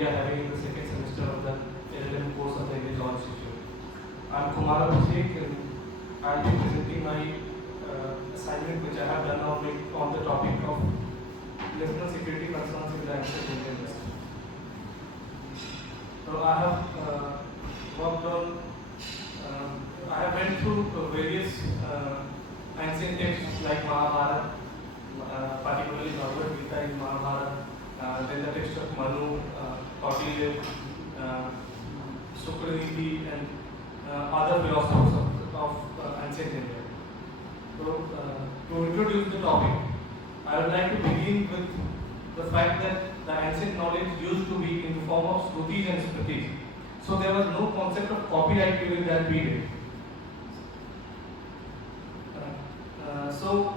we are having in the second semester of the LLM course of the English Law Institute. I'm Kumar Abhishek and I'll be presenting my assignment which I have done on the topic of national security concerns in the ancient Indian West. So I have worked on, I have went through various ancient texts like Mahabharata, particularly Bhagavad Gita in Mahabharata, then the text of Manu, Kautilya, Sukraniti, and other philosophers of ancient India. So, to introduce the topic, I would like to begin with the fact that the ancient knowledge used to be in the form of Shrutis and Smritis. So there was no concept of copyright during that period. So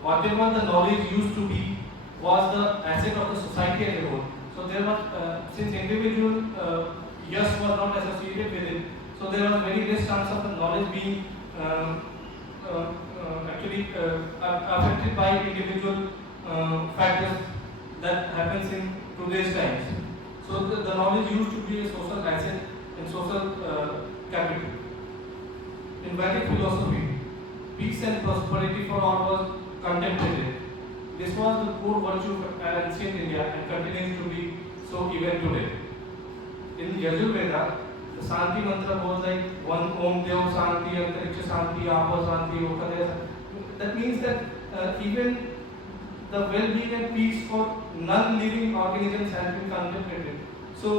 whatever the knowledge used to be was the asset of the society as a whole. So there was, since individual yes was not associated with it, so there was very less chance of the knowledge being actually affected by individual factors that happens in today's times. So the knowledge used to be a social asset and social capital. In Vedic philosophy, peace and prosperity for all was contemplated. This was the core virtue of ancient India and continues to be so even today. In Yajurveda, the Shanti mantra goes like one Om Dev Shanti, Antariksha Shanti, Apa Shanti, Okadaya. That means that even the well-being and peace for non-living organisms has been contemplated. So,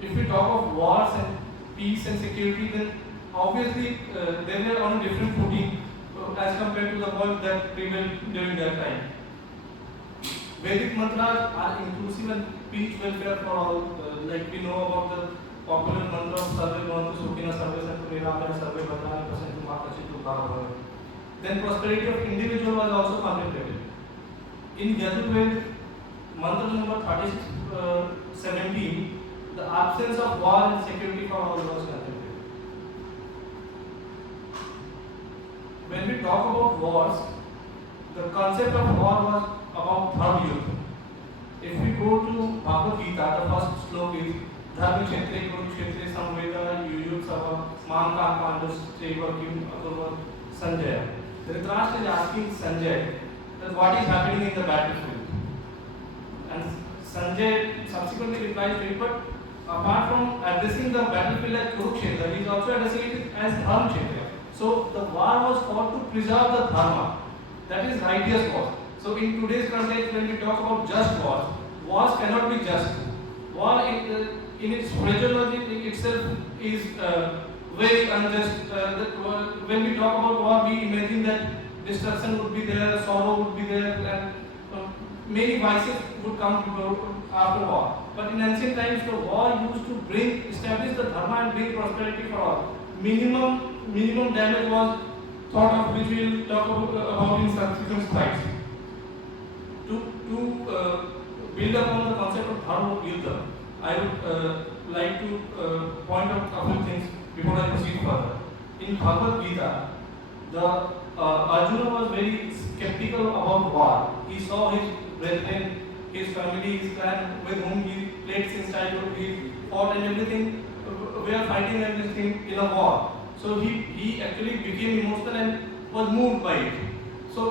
if we talk of wars and peace and security, then obviously they were on a different footing as compared to the world that prevailed during that time. Vedic mantras are inclusive and peace welfare for all. Like we know about the popular mantra of Sarve Bhavantu Sukhina Sarve Santu Nirabhaya Sarve Bhadrani Pasantu Mahakachitu Bhavavaya. Then prosperity of individual was also contemplated. In Yajurveda, mantra number 36:17, the absence of war and security for all was contemplated. When we talk about wars, the concept of war was about Dharma Yuddha. If we go to Bhagavad Gita, the first slok is Dharma Kshetre Kurukshetre Samveda Yuyutsava Manka Pandus Seva Kim Akurva Sanjaya. Dhritarashtra is asking Sanjay that what is happening in the battlefield. And Sanjay subsequently replies to it, but apart from addressing the battlefield as Kurukshetra, he is also addressing it as Dharma Kshetra. So the war was fought to preserve the dharma, that is righteous cause. So in today's context, when we talk about just wars, wars cannot be just. War in its phraseology itself is very unjust. When we talk about war, we imagine that destruction would be there, sorrow would be there, and many vices would come after war. But in ancient times, the war used to establish the dharma and bring prosperity for all. Minimum damage was thought of, which we will talk about in subsequent slides. To build upon the concept of Dharma Yuddha, I would like to point out a couple of things before I proceed further. In Bhagavad Gita, Arjuna was very skeptical about war. He saw his brethren, his family, his clan with whom he played since childhood, he fought and everything. We are fighting everything in a war. So he actually became emotional and was moved by it. So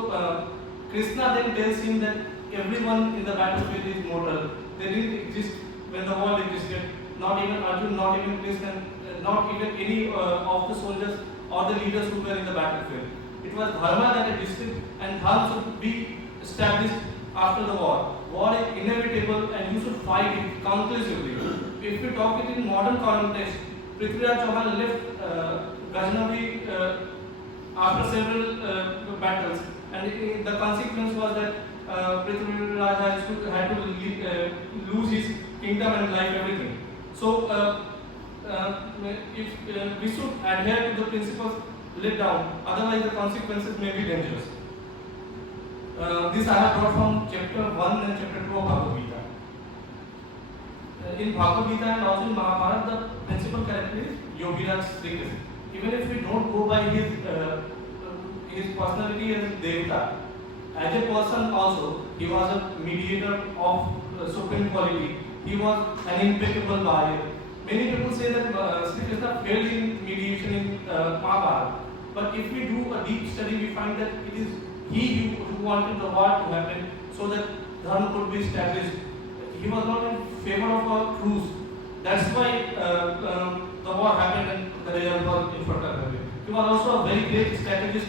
Krishna then tells him that everyone in the battlefield is mortal. They didn't exist when the world existed. Not even Arjuna, not even Krishna, not even any of the soldiers or the leaders who were in the battlefield. It was dharma that existed, and dharma should be established after the war. War is inevitable and you should fight it conclusively. If we talk it in modern context, Prithviraj Chauhan left Ghaznavi after several battles, and the consequence was that Prithviraj had to lose his kingdom and life, everything. So if we should adhere to the principles laid down, otherwise the consequences may be dangerous. This I have brought from chapter 1 and chapter 2 of Bhagavad Gita. In Bhagavad Gita and also in Mahabharata, the principal character is Yogiraj Sri Krishna. Even if we don't go by his personality as Devata, as a person also, he was a mediator of supreme quality. He was an impeccable warrior. Many people say that Sri Krishna failed in mediation in Mahabharata. But if we do a deep study, we find that it is he who wanted the war to happen so that dharma could be established. He was not in favor of a truce. That's why the war happened and the result was infertile. He was also a very great strategist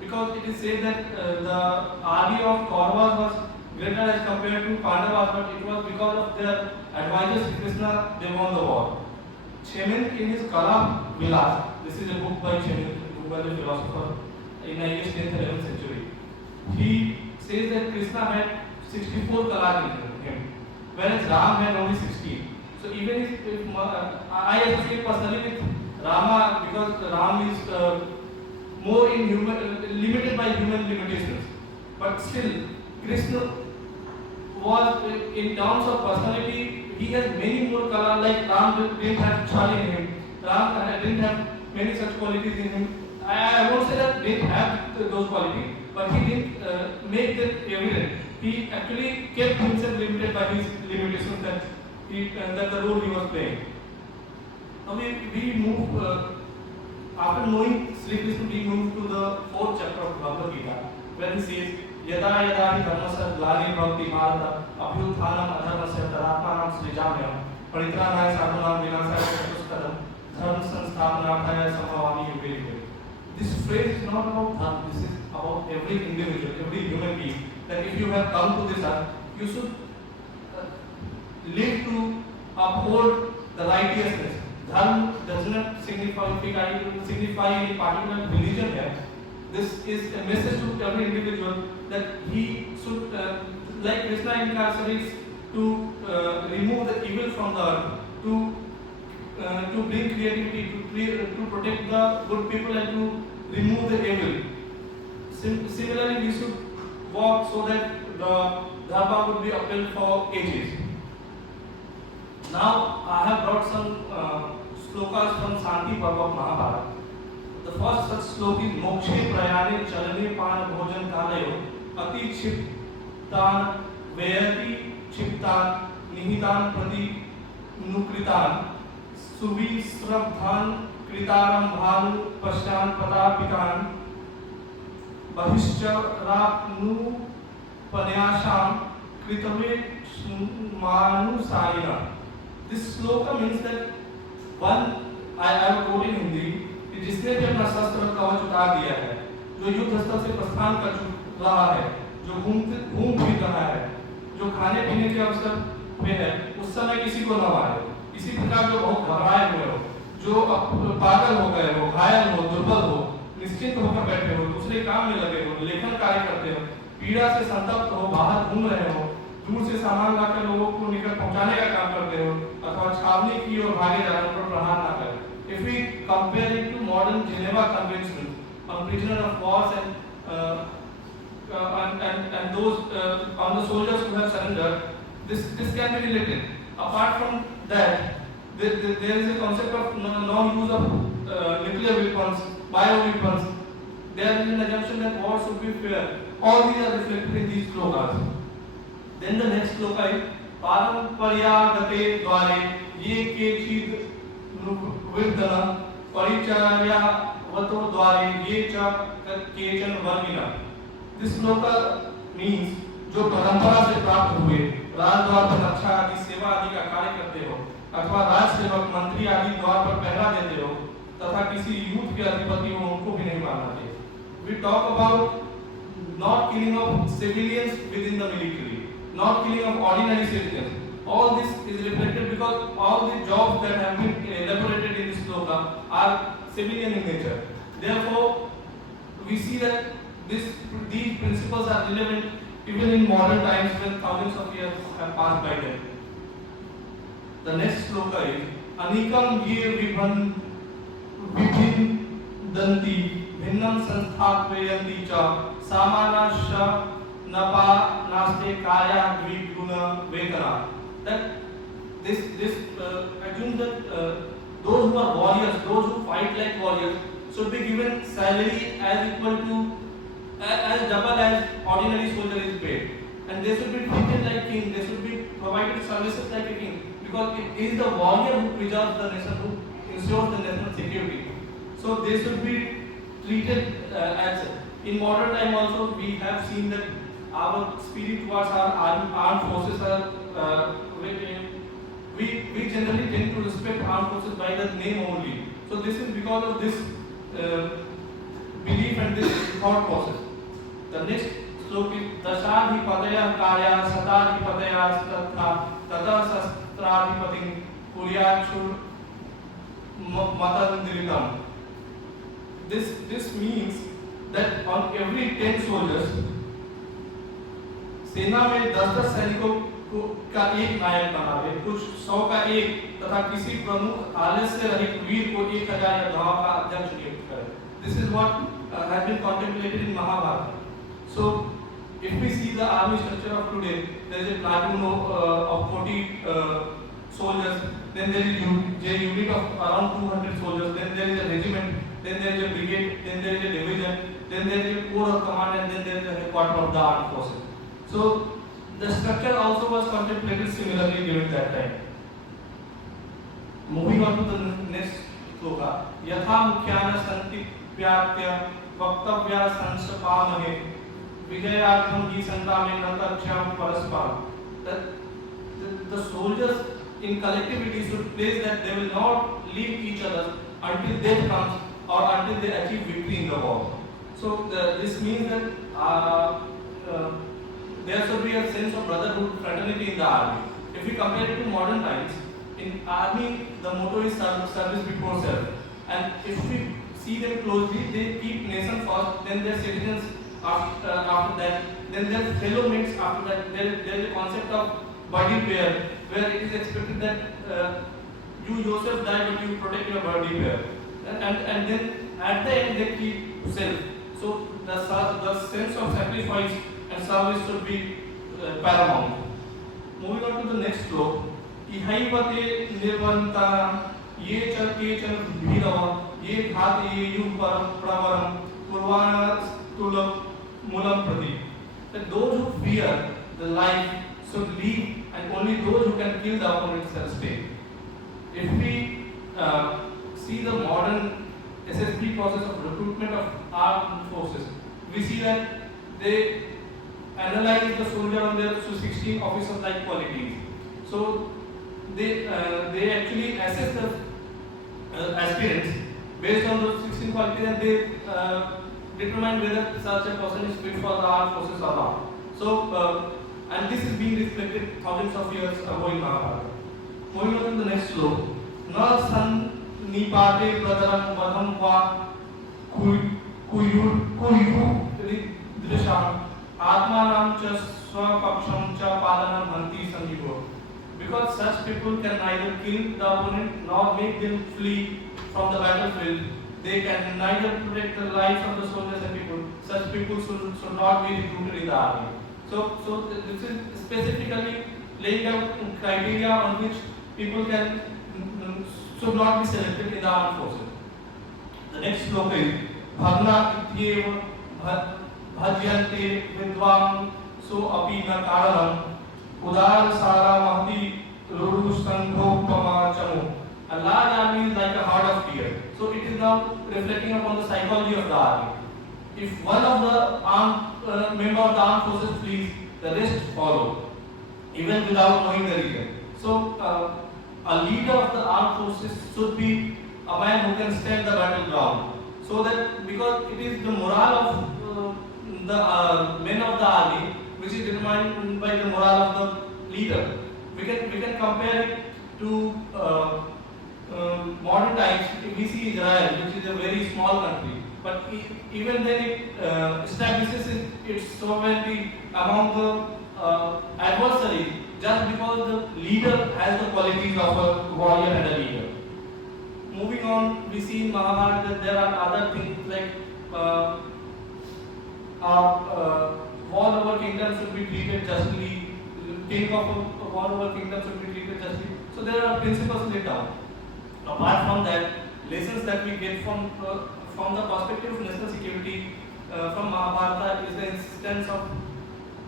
because it is said that the army of Kauravas was greater as compared to Pandavas, but it was because of their advisors Krishna they won the war. Chemin in his Kala Vilas, this is a book by Chemin, who was a philosopher in the 10th 11th century. He says that Krishna had 64 Kalas in him, whereas Ram had only 16. So even if I associate personally with Rama because Ram is more in limited by human limitations, but still Krishna was in terms of personality. He has many more colors. Like Ram didn't have chal in him. Ram didn't have many such qualities in him. I won't say that didn't have those qualities, but he didn't make them evident. He actually kept himself limited by his limitations that the role he was playing. Now we move after knowing Sri Krishna, we move to the 4th chapter of Bhagavad Gita, where he says, "Yada yada hi dharmasya glani bhavati bharata abhyuthanam adharmasya tadatmanam srijamyam paritranaya sadhunam vinasaya chatuspadam dharma sansthapanarthaya samhavami yuge yuge." This phrase is not about dharma. This is about every individual, every human being. That if you have come to this earth, you should live to uphold the righteousness. Dharma does not signify any particular religion here. This is a message to every individual that he should, like Krishna incarcerates, to remove the evil from the earth, to bring creativity, to protect the good people and to remove the evil. Similarly, we should walk so that the dharma would be upheld for ages. Now, I have brought some slokas from Shanti Parva of Mahabharata. The first such slok is Mokshe Prayane Chalane Pan Bhojan Kalayo Ati Chiptan Vayati Chiptan Nihitan Prati Nukritan Suvi Srabdhan Kritaram Bhanu Pashyan Patapitan Bahishcharapnu Panyasham Kritave Manu Sarina. This sloka means that one, I have quoted in Hindi, कि जिसने भी अपना शस्त्र कवच उतार दिया है, जो युद्ध स्थल से प्रस्थान कर रहा है, जो घूम फिर रहा है, जो खाने पीने के अवसर में है, उस समय किसी को न मारे। इसी प्रकार जो बहुत घबराए हुए हो, जो पागल हो गए हो, घायल हो, दुर्बल हो, निश्चिंत होकर बैठे हो, दूसरे काम में लगे हो, लेखन कार्य करते हो, पीड़ा से संतप्त हो, बाहर घूम रहे हो, दूर से सामान लाकर लोगों को निकट पहुंचाने का काम करते हो, अथवा छावनी की ओर भागे जा रहे हो, पर प्रहार ना करें। If we compare it to modern Geneva Convention on prisoner of wars and those on the soldiers who have surrendered, this can be related. Apart from that, there is a concept of non-use of nuclear weapons, bio weapons. There is an assumption that war should be fair. All these are reflected in these slokas. Then the next sloka is Paramparya Dware Ye Kechid Virdana Paricharya Vato Dware Ye Cha Kechan Vargina. This sloka means जो परंपरा से प्राप्त हुए राजद्वार पर रक्षा आदि सेवा आदि का कार्य करते हो अथवा राज सेवक मंत्री आदि द्वार पर पहरा देते हो तथा किसी युद्ध के अधिपति हो उनको भी नहीं मारना चाहिए. We talk about not killing of civilians within the military, not killing of ordinary citizens. All this is reflected because all the jobs that have been elaborated in this sloka are civilian in nature. Therefore, we see that these principles are relevant even in modern times when thousands of years have passed by them. The next sloka is Anikam ye vibhindanti bhinnam sansthapayanti cha samanasya napa naste kaya dviguna vedana. That this assumes that those who are warriors, those who fight like warriors, should be given salary as equal to as double as ordinary soldier is paid, and they should be treated like king. They should be provided services like a king, because it is the warrior who preserves the nation, who ensures the national security. So they should be treated as. In modern time also, we have seen that our spirit towards our armed forces are we generally tend to respect armed forces by the name only. So this is because of this belief and this thought process. The next श्लोक is दशाधिपतयः कार्या शताधिपतयः तथा ततः शस्त्राधिपतिं कुर्याच्छुर मतंद्रितम. This means that on every 10 soldiers, सेना में 10-10 सैनिकों का एक नायक बनावे, कुछ 100 का एक, तथा किसी प्रमुख आलस्य रहित वीर को 1000 योद्धाओं का अध्यक्ष नियुक्त करे. This is what has been contemplated in Mahabharata. So, if we see the army structure of today, there is a platoon of 40 soldiers, then there is a unit of around 200 soldiers, then there is a regiment, then there is a brigade, then there is a division, then there is a corps of command, and then there is a headquarters of the armed forces. So, the structure also was contemplated similarly during that time. Moving on to the next sloka. यथा मुख्यान संति व्याप्य वक्तव्या संसपामहे विजयार्थम ही संग्रामे नतक्षम परस्पर. The soldiers in collectivity should place that they will not leave each other until death comes or until they achieve victory in the war. So this means that there should be a sense of brotherhood, fraternity in the army. If we compare it to modern times, in army the motto is service before self. And if we see them closely, they keep nation first, then their citizens after that, then their fellow mates after that. There is a concept of buddy pair, where it is expected that you yourself die but you protect your buddy pair. And then at the end they keep self. So the sense of sacrifice and service should be paramount. Moving on to the next sloka. इहैवते निर्वन्ता ये च केचन भीरव ये घातयेयु प्रवरम कुर्वाणस्तुलं मूलं प्रति. That those who fear the life should leave, and only those who can kill the opponent shall stay. If we see the modern SSB process of recruitment of armed forces, we see that they analyze the soldier on their 16 officer-like qualities. So they actually assess the aspirants based on those 16 qualities, and they determine whether such a person is fit for the armed forces or not. So and this is being reflected thousands of years ago in Mahabharata. Moving on to the next sloka. Na san nipate bradaram vadam va kuyu drisham atmanam cha swapaksham cha palanam bhanti sanjivo. Because such people can neither kill the opponent nor make them flee from the battlefield. They can neither protect the lives of the soldiers and people. Such people should not be recruited in the army. So this is specifically laying down criteria on which people should not be selected in the armed forces. The next sloka is Bhagna ityeva bhajyante vidvam so api na karanam udar sara mahti rudu sangopama chamu. A large army is like a heart of deer. So it is now reflecting upon the psychology of the army. If one of the member of the armed forces flees, the rest follow, even without knowing the reason. So a leader of the armed forces should be a man who can stand the battleground. So that, because it is the morale of the men of the army which is determined by the morale of the leader. We can compare it to modern times. We see Israel, which is a very small country, but even then it establishes its sovereignty among the adversaries just because the leader has the qualities of a warrior and a leader. Moving on, we see in Mahabharata that there are other things like all our kingdoms should be treated justly, king of all our kingdoms should be treated justly. So there are principles laid down. Apart from that, lessons that we get from the perspective of national security from Mahabharata is the insistence of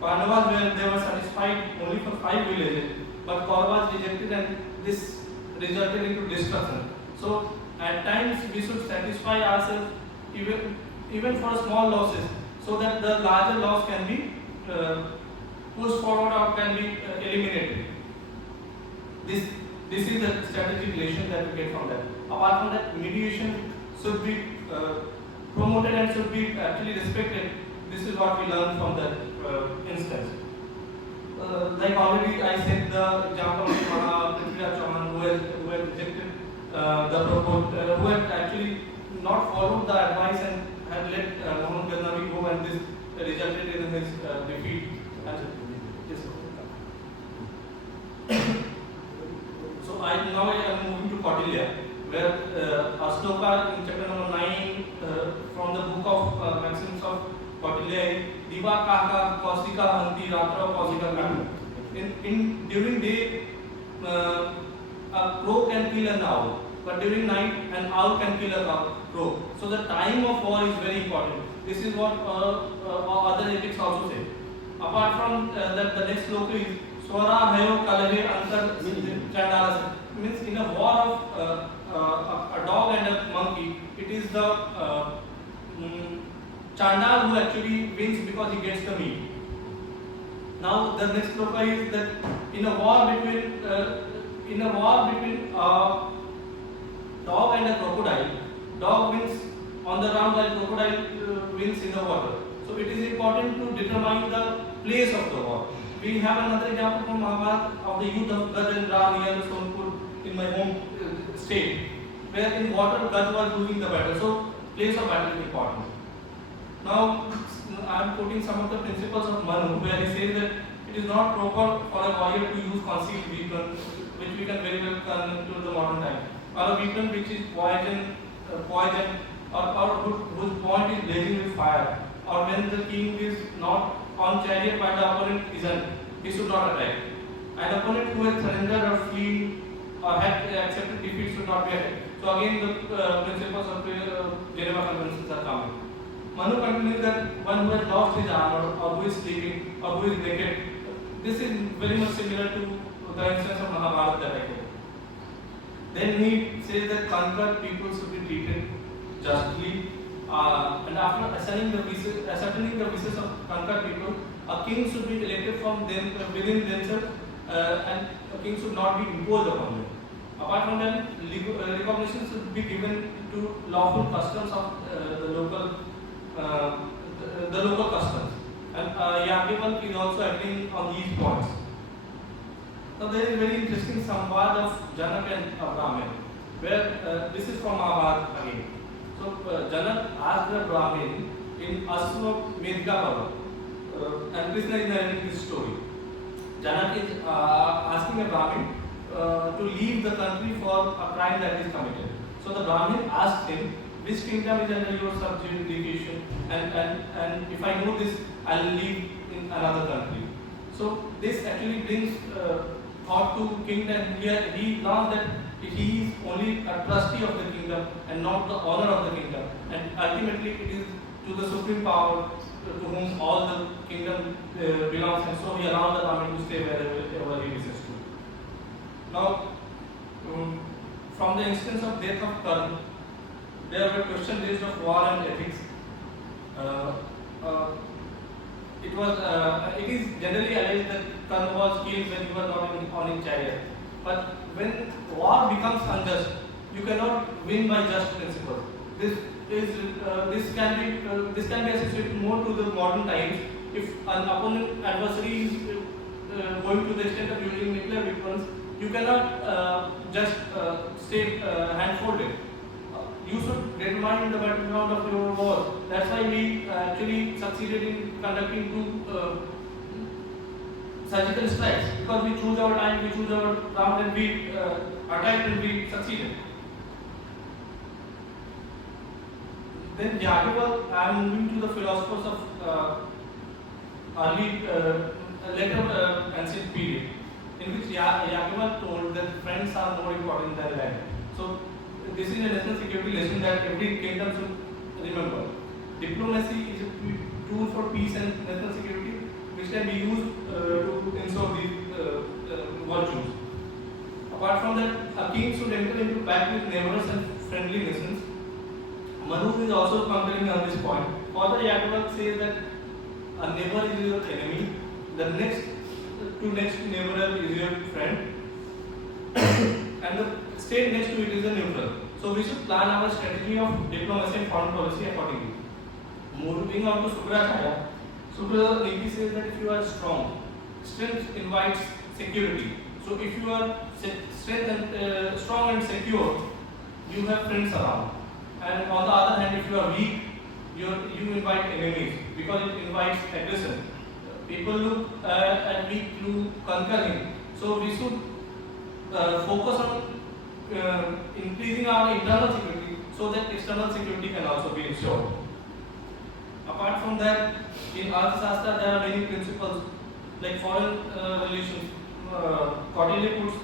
Pandavas they were satisfied only for 5 villages, but Kauravas rejected, and this resulted into destruction. So at times we should satisfy ourselves even for small losses, so that the larger loss can be pushed forward or can be eliminated. This this is the strategic lesson that we get from that. Apart from that, mediation should be promoted and should be actually respected. This is what we learn from that instance. Like already I said, the example of Prithviraj Chauhan, who had rejected the proposal, who had actually not followed the advice and had let Mohammad Ghaznavi go, and this resulted in his defeat. Yes. So now I am moving to Kautilya, where Asloka in chapter number 9 from the book of Maxims of Kautilya, Diva Kaka Kausika Hanti Ratra Kausika Kaka. In during day, a crow can kill an owl, but during night an owl can kill a crow. So the time of war is very important. This is what other epics also say. Apart from that, the next sloka is Swara Hayo Kalahe Antar Chandalas. Means in a war of a dog and a monkey, it is the Chandal who actually wins because he gets the meat. Now the next sloka is that in a war between dog and a crocodile, dog wins on the ground while crocodile wins in the water. So it is important to determine the place of the war. We have another example from Mahabharata of the youth of Gaj and Ra near Sonpur in my home state, where in water Gaj was losing the battle. So place of battle is important. Now I am quoting some of the principles of Manu, where he says that it is not proper for a warrior to use concealed weapon, which we can very well connect to the modern time, or a weapon which is poison, or whose point is blazing with fire, or when the king is not on chariot while the opponent isn't, he should not attack. An opponent who has surrendered or flee or had accepted defeat should not be attacked. So again, the principles of Geneva Conventions are coming. Manu continues that one who has lost his armor, or who is sleeping, or who is naked. This is very much similar to the instance of Mahabharata that I gave. Then he says that conquered people should be treated justly, and after ascertaining the wishes of conquered people, a king should be elected from them within themselves, and a king should not be imposed upon them. Apart from that, recognition should be given to lawful customs of the local customs, and Yagyavalkya is also agreeing on these points. Now there is very interesting samvad of Janak and Brahmin, where this is from Mahabharata again. So Janak asked the Brahmin in Ashwamedha Parva, and Krishna is narrating this story. Janak is asking a Brahmin to leave the country for a crime that is committed. So the Brahmin asked him, which kingdom is under your subjugation, and if I know this, I will live in another country. So this actually brings thought to king, and he learns that he is only a trustee of the kingdom and not the owner of the kingdom, and ultimately it is to the supreme power to whom all the kingdom belongs, and so he allows the Brahmin to stay wherever he wishes to. Now, from the instance of death of Karna, there were questions raised of war and ethics. It is generally alleged that Karna was killed when he was not on his chariot. But when war becomes unjust, you cannot win by just principles. This can be associated more to the modern times. If an opponent adversary is going to the extent of using nuclear weapons, you cannot just stay hand-folded. You should determine the battleground of your war. That's why we actually succeeded in conducting two surgical strikes, because we choose our time, we choose our ground, and we attacked and we succeeded. Then Yagyavalkya, I am moving to the philosophers of early later ancient period, in which Yagyavalkya told that friends are more important than land. So this is a national security lesson that every kingdom should remember. Diplomacy is a tool for peace and national security, which which can be used to ensure these virtues. Apart from that, a king should enter into pact with neighbors and friendly nations. Manu is also concurring on this point. Further, Yakovlev says that a neighbor is your enemy, the next neighbor is your friend, and the state next to it is a neutral. So we should plan our strategy of diplomacy and foreign policy accordingly. Moving on to Sukracharya, Sukra Niti says that if you are strong, strength invites security. So if you are strong and secure, you have friends around. And on the other hand, if you are weak, you invite enemies because it invites aggression. People look at weak to conquer him. So we should focus on increasing our internal security so that external security can also be ensured. Apart from that, in Arthashastra there are many principles like foreign relations. Kautilya puts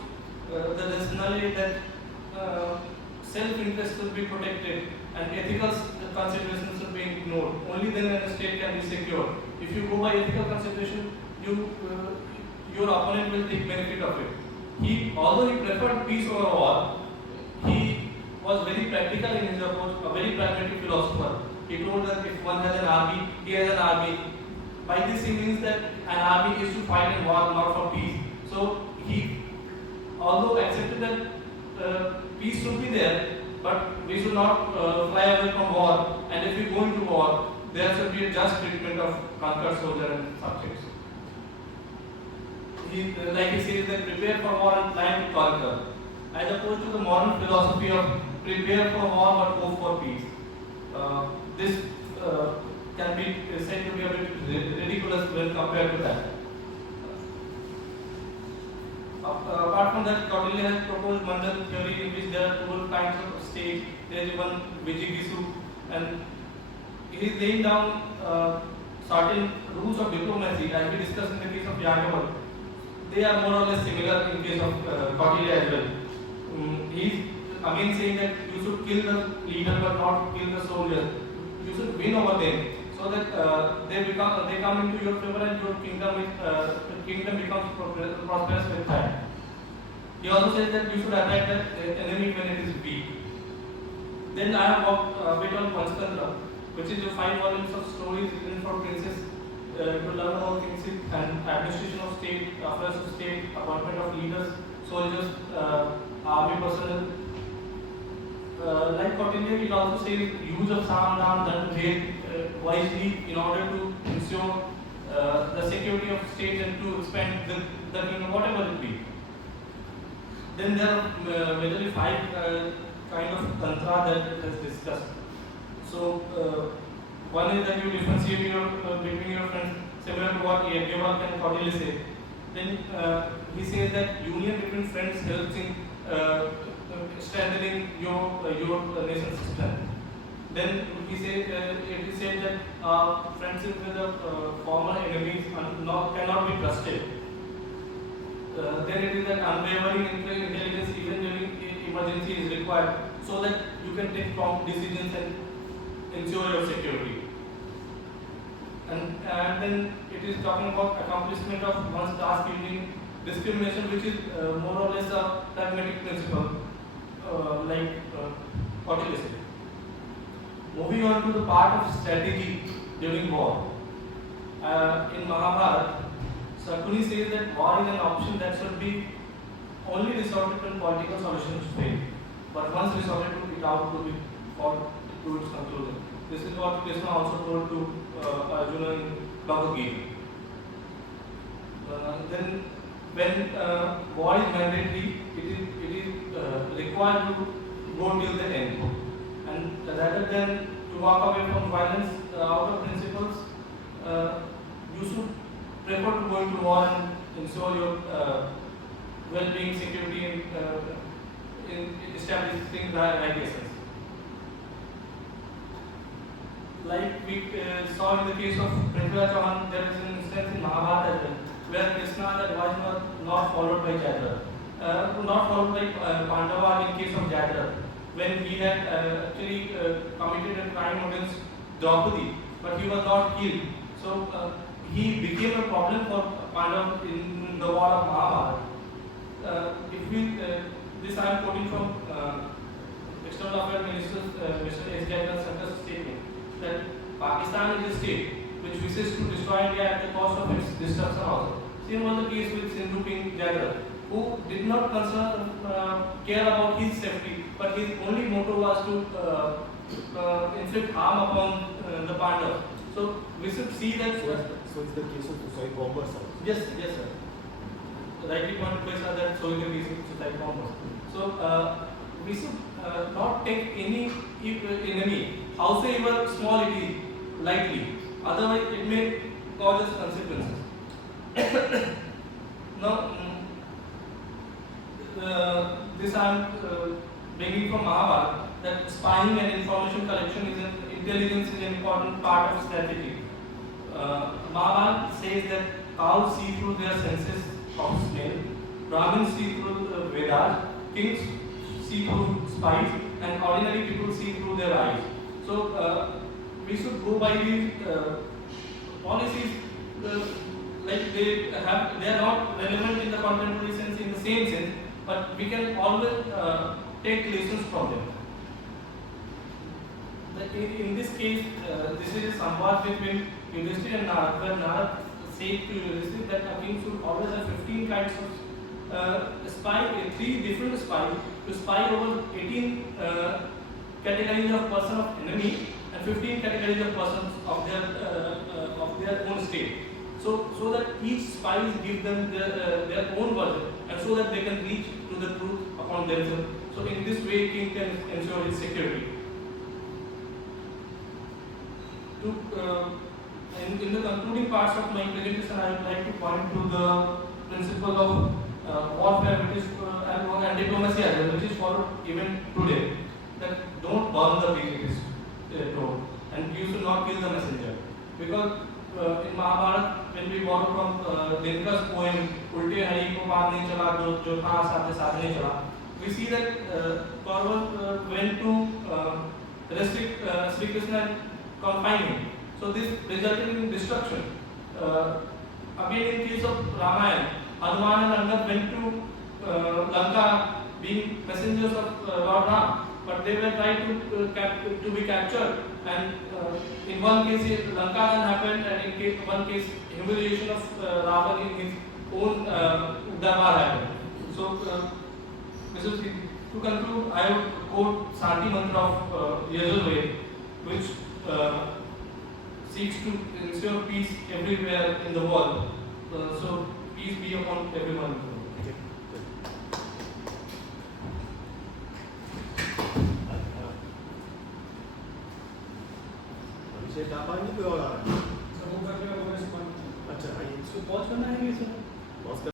the rationale that self-interest should be protected and ethical considerations should be ignored. Only then a state can be secure. If you go by ethical consideration, your opponent will take benefit of it. Although he preferred peace over war, he was very practical in his approach, a very pragmatic philosopher. He told that if one has an army, he has an army. By this he means that an army is to fight and war, not for peace. So he, although accepted that peace should be there, but we should not fly away from war. And if we go into war, there should be a just treatment of conquered soldier and subjects. Like he says that prepare for war and plan to conquer, as opposed to the modern philosophy of prepare for war but hope for peace. This can be said to be a bit ridiculous when compared to that. Apart from that, Kautilya has proposed Mandal theory in which there are two kinds of states. There is one Vijigisu, and he is laying down certain rules of diplomacy, as we discussed in the case of Yakovlev. They are more or less similar in case of Kautilya as well. He is again saying that you should kill the leader but not kill the soldier. You should win over them so that they come into your favor and your kingdom becomes prosperous with time. He also says that you should attack the enemy when it is weak. Then I have worked a bit on Panchatantra, which is 5 volumes of stories written for princes to learn about kingship and administration of state, affairs of state, appointment of leaders, soldiers, army personnel. Like Kautilya, it also says use of Sam, Dand, Bhed wisely in order to ensure the security of states and to expand the kingdom, whatever it be. Then there are majorly 5 kind of tantra that is discussed. So one is that you differentiate between your friends, similar to what Yakovlev and Kautilya say. Then he says that union between friends helps in strengthening your nation's strength. Then he said it is said that friendship with former enemies cannot be trusted. Then it is that unwavering intelligence even during emergency is required so that you can take prompt decisions and ensure your security. And then it is talking about accomplishment of one's task using discrimination, which is more or less a pragmatic principle, like Kautilya said. Moving on to the part of strategy during war. In Mahabharata, Shakuni says that war is an option that should be only resorted when political solutions fail. But once resorted to, it out to be fought to its conclusion. This is what Krishna also told to Arjuna in Bhagavad Gita. Then, when war is mandatory, it is required to go till the end. And rather than to walk away from violence out of principles, you should prefer to go into war and ensure your well-being, security, and in establishing the righteousness. Like we saw in the case of Prithviraj Chauhan, there is an instance in Mahabharata as well, where Krishna's advice was not followed by Jayadratha, not followed by Pandava in case of Jayadratha, when he had actually committed a crime against Draupadi, but he was not killed. So he became a problem for Pandav in the war of Mahabharata. If we, this I am quoting from External Affairs Minister Mr. S. Jaiprakash statement that Pakistan is a state which wishes to destroy India at the cost of its destruction also. Same was the case with Sindhu King Jaidar, who did not care about his safety, but his only motto was to inflict harm upon the Pandavas. So we should see that. So it's the case of suicide bombers also. Yes, sir. Rightly pointed by sir that so is the case of suicide bombers. So we should not take any enemy, howsoever small it is, lightly. Otherwise, it may cause us consequences. Now, this I am bringing from Mahabharata that spying and information collection intelligence is an important part of strategy. Mahabharata says that cows see through their senses of smell, Brahmins see through the Vedas, kings see through spies, and ordinary people see through their eyes. So we should go by these policies. Like they are not relevant in the contemporary sense in the same sense, but we can always take lessons from them. In this case, this is a samvad between Yudhishthira and Narad, where Narad said to Yudhishthira that a king should always have 15 kinds of spy, 3 different spies to spy over 18 categories of person of enemy and 15 categories of persons of their own state. So that each spies give them their own version, and so that they can reach to the truth upon themselves. So in this way, king can ensure his security. In the concluding parts of my presentation, I would like to point to the principle of warfare, which is and diplomacy as well, which is followed even today. That don't burn the bridge road, and you should not kill the messenger. Because in Mahabharata, when we borrow from Dinka's poem, "Ulte hari ko baat nahi chala, jo tha saathe saathe nahi chala," we see that Kauravas went to restrict Sri Krishna and confine him. So this resulted in destruction. Again, in case of Ramayana, Hanuman and Angad went to Lanka, being messengers of Lord Ram, but they were trying to be captured. And in one case, Lanka happened, and in one case, humiliation of Ravan in his own Uddabar happened. So, to conclude, I would quote Shanti Mantra of Yajurveda, which seeks to ensure peace everywhere in the world. So, peace be upon everyone. अभिषेक आप आएंगे कोई और आ रहा है? सब ऊपर पे वो रिस्पॉन्ड। अच्छा आइए। इसको पॉज करना है कि